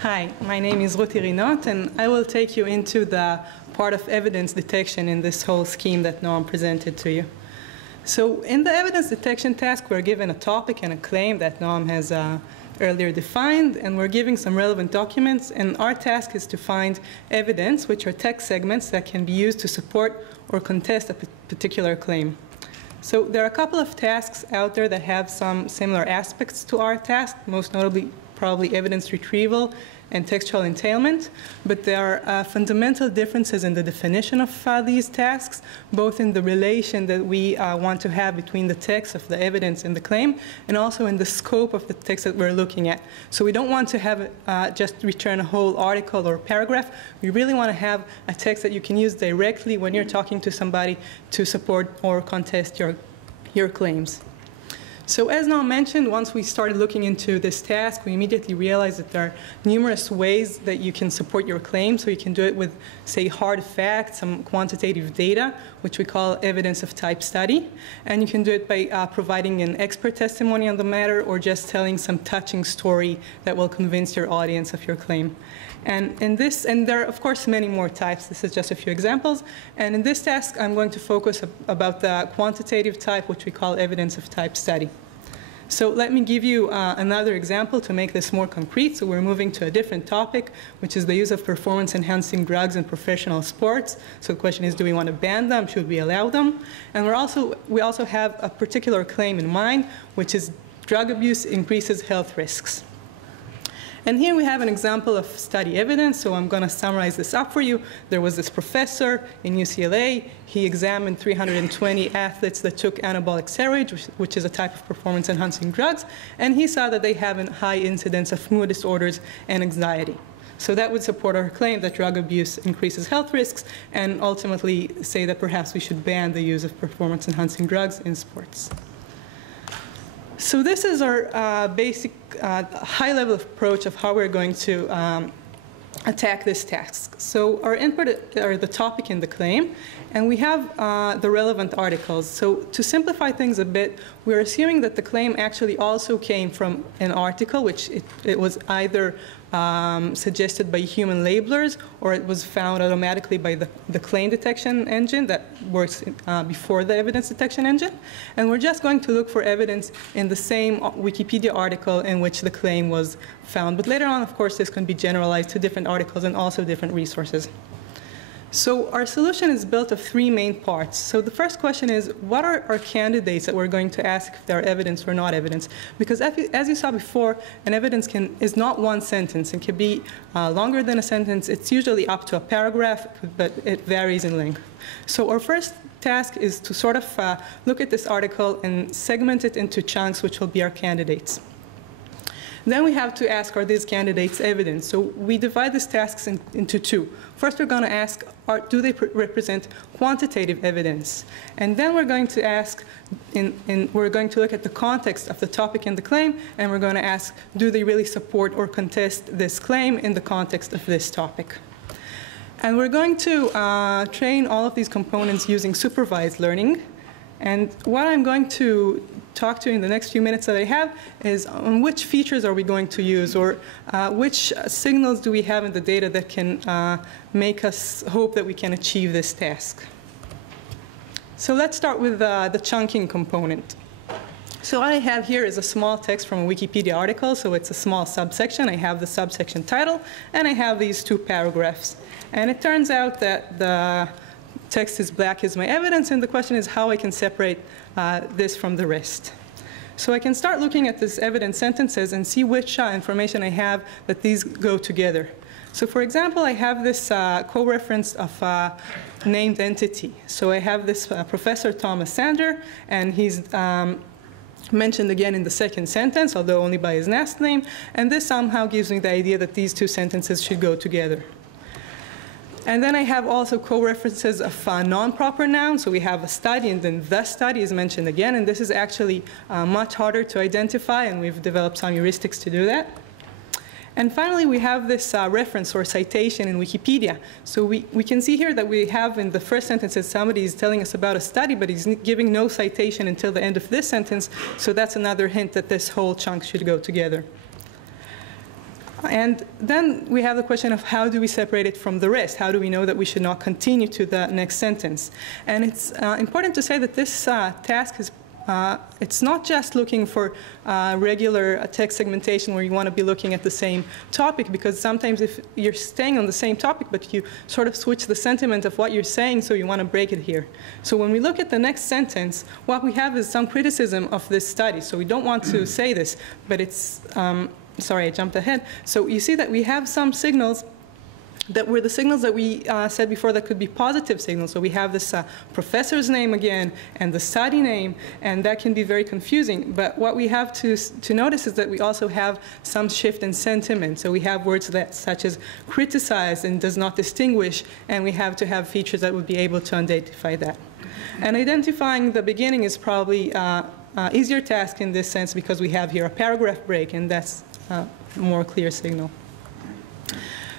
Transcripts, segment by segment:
Hi, my name is Ruty Rinott, and I will take you into the part of evidence detection in this whole scheme that Noam presented to you. So in the evidence detection task, we're given a topic and a claim that Noam has earlier defined, and we're giving some relevant documents, and our task is to find evidence, which are text segments that can be used to support or contest a particular claim. So there are a couple of tasks out there that have some similar aspects to our task, most notably probably evidence retrieval and textual entailment, but there are fundamental differences in the definition of these tasks, both in the relation that we want to have between the text of the evidence and the claim, and also in the scope of the text that we're looking at. So we don't want to have just return a whole article or paragraph. We really want to have a text that you can use directly when you're talking to somebody to support or contest your claims. So as Noam mentioned, once we started looking into this task, we immediately realized that there are numerous ways that you can support your claim. So you can do it with, say, hard facts, some quantitative data, which we call evidence of type study. And you can do it by providing an expert testimony on the matter or just telling some touching story that will convince your audience of your claim. And there are, of course, many more types. This is just a few examples. And in this task, I'm going to focus about the quantitative type, which we call evidence of type study. So let me give you another example to make this more concrete. So we're moving to a different topic, which is the use of performance-enhancing drugs in professional sports. So the question is, do we want to ban them? Should we allow them? And we also have a particular claim in mind, which is drug abuse increases health risks. And here we have an example of study evidence, so I'm going to summarize this up for you. There was this professor in UCLA. He examined 320 athletes that took anabolic steroids, which is a type of performance-enhancing drugs, and he saw that they have a high incidence of mood disorders and anxiety. So that would support our claim that drug abuse increases health risks, and ultimately say that perhaps we should ban the use of performance-enhancing drugs in sports. So this is our basic high-level approach of how we're going to attack this task. So our input are the topic and the claim, and we have the relevant articles. So to simplify things a bit, we're assuming that the claim actually also came from an article, which it was either suggested by human labelers, or it was found automatically by the claim detection engine that works before the evidence detection engine. And we're just going to look for evidence in the same Wikipedia article in which the claim was found. But later on, of course, this can be generalized to different articles and also different resources. So our solution is built of three main parts. So the first question is, what are our candidates that we're going to ask if they're evidence or not evidence? Because as you saw before, an evidence is not one sentence. It can be longer than a sentence. It's usually up to a paragraph, but it varies in length. So our first task is to sort of look at this article and segment it into chunks, which will be our candidates. Then we have to ask, are these candidates evidence? So we divide these tasks into two. First, we're going to ask, do they represent quantitative evidence? And then we're going to ask, we're going to look at the context of the topic and the claim, and we're going to ask, do they really support or contest this claim in the context of this topic? And we're going to train all of these components using supervised learning. And what I'm going to talk to in the next few minutes that I have is on which features are we going to use, or which signals do we have in the data that can make us hope that we can achieve this task. So let's start with the chunking component. So what I have here is a small text from a Wikipedia article, so it's a small subsection. I have the subsection title, and I have these two paragraphs. And it turns out that the text is black is my evidence, and the question is how I can separate this from the rest. So I can start looking at this evidence sentences and see which information I have that these go together. So for example, I have this co-reference of a named entity. So I have this Professor Thomas Sander, and he's mentioned again in the second sentence, although only by his last name, and this somehow gives me the idea that these two sentences should go together. And then I have also co-references of non-proper nouns. So we have a study, and then the study is mentioned again. And this is actually much harder to identify, and we've developed some heuristics to do that. And finally, we have this reference or citation in Wikipedia. So we can see here that we have in the first sentence that somebody is telling us about a study, but he's giving no citation until the end of this sentence. So that's another hint that this whole chunk should go together. And then we have the question of how do we separate it from the rest? How do we know that we should not continue to the next sentence? And it's important to say that this task is it's not just looking for regular text segmentation where you want to be looking at the same topic, because sometimes if you're staying on the same topic, but you sort of switch the sentiment of what you're saying, so you want to break it here. So when we look at the next sentence, what we have is some criticism of this study. So we don't want to say this, but it's, sorry, I jumped ahead. So you see that we have some signals that were the signals that we said before that could be positive signals. So we have this professor's name again and the study name, and that can be very confusing. But what we have to notice is that we also have some shift in sentiment. So we have words that such as criticize and does not distinguish, and we have to have features that would be able to identify that. And identifying the beginning is probably easier task in this sense because we have here a paragraph break, and that's a more clear signal.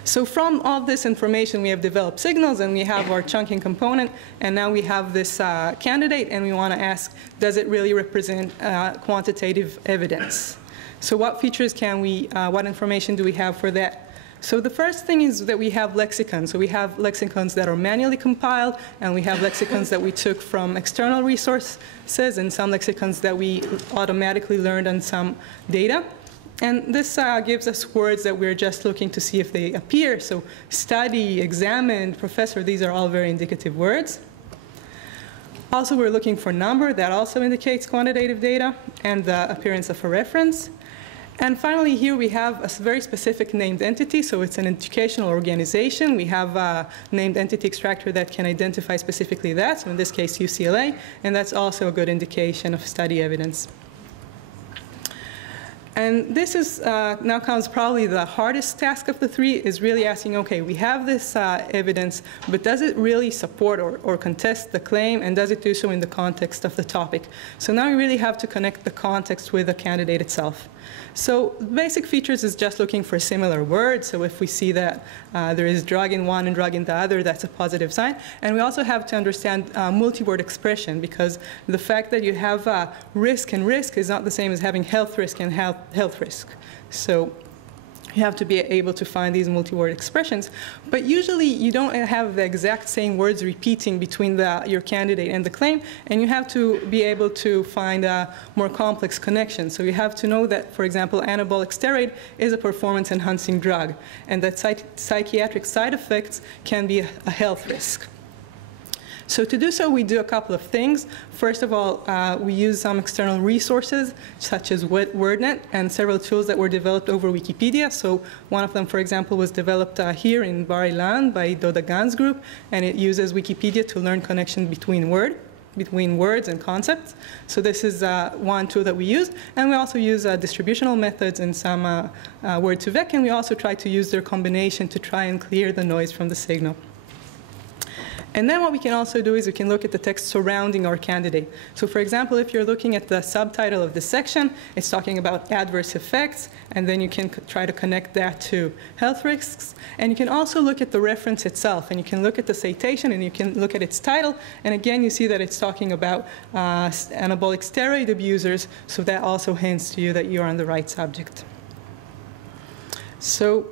So from all this information, we have developed signals, and we have our chunking component, and now we have this candidate, and we want to ask, does it really represent quantitative evidence? So what features can we, what information do we have for that? So the first thing is that we have lexicons. So we have lexicons that are manually compiled, and we have lexicons that we took from external resources, and some lexicons that we automatically learned on some data. And this gives us words that we're just looking to see if they appear. So study, examine, professor, these are all very indicative words. Also, we're looking for number. That also indicates quantitative data, and the appearance of a reference. And finally, here we have a very specific named entity. So it's an educational organization. We have a named entity extractor that can identify specifically that. So in this case, UCLA. And that's also a good indication of study evidence. And this is, now comes probably the hardest task of the three, is really asking, okay, we have this evidence, but does it really support or contest the claim, and does it do so in the context of the topic? So now we really have to connect the context with the candidate itself. So basic features is just looking for similar words. So if we see that there is drug in one and drug in the other, that's a positive sign. And we also have to understand multi-word expression, because the fact that you have risk and risk is not the same as having health risk and health risk. So you have to be able to find these multi-word expressions. But usually you don't have the exact same words repeating between your candidate and the claim, and you have to be able to find a more complex connection. So you have to know that, for example, anabolic steroid is a performance-enhancing drug, and that psychiatric side effects can be a health risk. So to do so, we do a couple of things. First of all, we use some external resources, such as WordNet, and several tools that were developed over Wikipedia. So one of them, for example, was developed here in Bar-Ilan by Doda Gan's group, and it uses Wikipedia to learn connection between words and concepts. So this is one tool that we use. And we also use distributional methods and some Word2Vec, and we also try to use their combination to try and clear the noise from the signal. And then what we can also do is we can look at the text surrounding our candidate. So for example, if you're looking at the subtitle of this section, it's talking about adverse effects, and then you can try to connect that to health risks. And you can also look at the reference itself, and you can look at the citation, and you can look at its title. And again, you see that it's talking about anabolic steroid abusers, so that also hints to you that you're on the right subject. So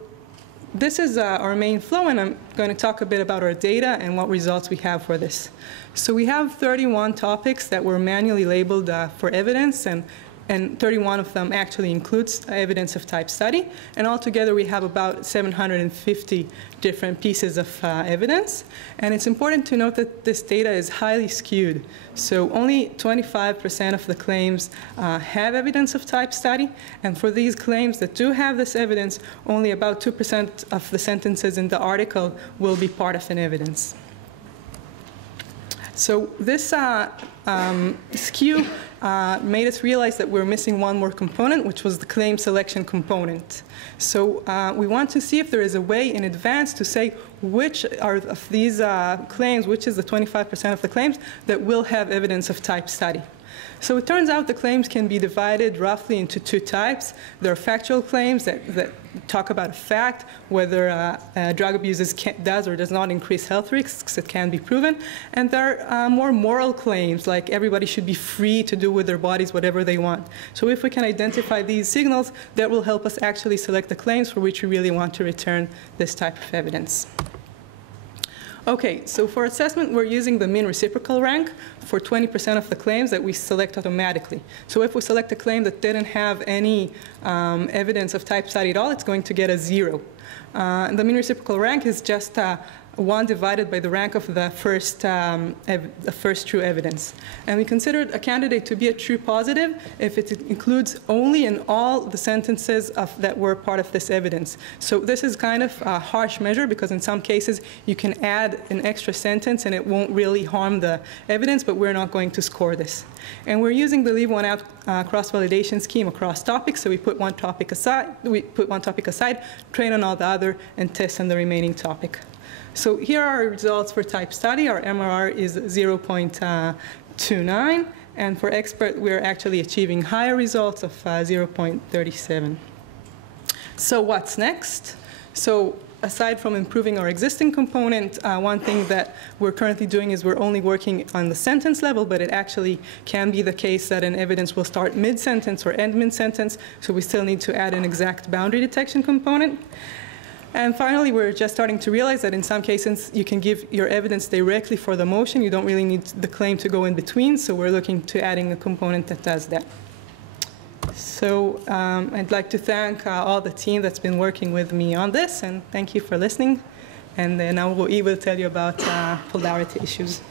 this is our main flow, and I'm going to talk a bit about our data and what results we have for this. So we have 31 topics that were manually labeled for evidence, and 31 of them actually includes evidence of type study. And altogether, we have about 750 different pieces of evidence. And it's important to note that this data is highly skewed. So only 25% of the claims have evidence of type study. And for these claims that do have this evidence, only about 2% of the sentences in the article will be part of an evidence. So this skew made us realize that we're missing one more component, which was the claim selection component. So we want to see if there is a way in advance to say which are of these claims, which is the 25% of the claims that will have evidence of type study. So it turns out the claims can be divided roughly into two types. There are factual claims that talk about a fact, whether drug abuse does or does not increase health risks. It can be proven. And there are more moral claims, like everybody should be free to do with their bodies whatever they want. So if we can identify these signals, that will help us actually select the claims for which we really want to return this type of evidence. Okay, so for assessment, we're using the mean reciprocal rank for 20% of the claims that we select automatically. So if we select a claim that didn't have any evidence of type study at all, it's going to get a 0. And the mean reciprocal rank is just 1 divided by the rank of the first true evidence. And we considered a candidate to be a true positive if it includes only in all the sentences that were part of this evidence. So this is kind of a harsh measure because in some cases you can add an extra sentence and it won't really harm the evidence, but we're not going to score this. And we're using the leave one out cross-validation scheme across topics. So we put one topic aside, train on all the other, and test on the remaining topic. So here are our results for type study. Our MRR is 0.29, and for expert, we're actually achieving higher results of 0.37. So what's next? So aside from improving our existing component, one thing that we're currently doing is we're only working on the sentence level, but it actually can be the case that an evidence will start mid-sentence or end mid-sentence, so we still need to add an exact boundary detection component. And finally, we're just starting to realize that in some cases, you can give your evidence directly for the motion. You don't really need the claim to go in between, so we're looking to adding a component that does that. So I'd like to thank all the team that's been working with me on this, and thank you for listening. And now we will tell you about polarity issues.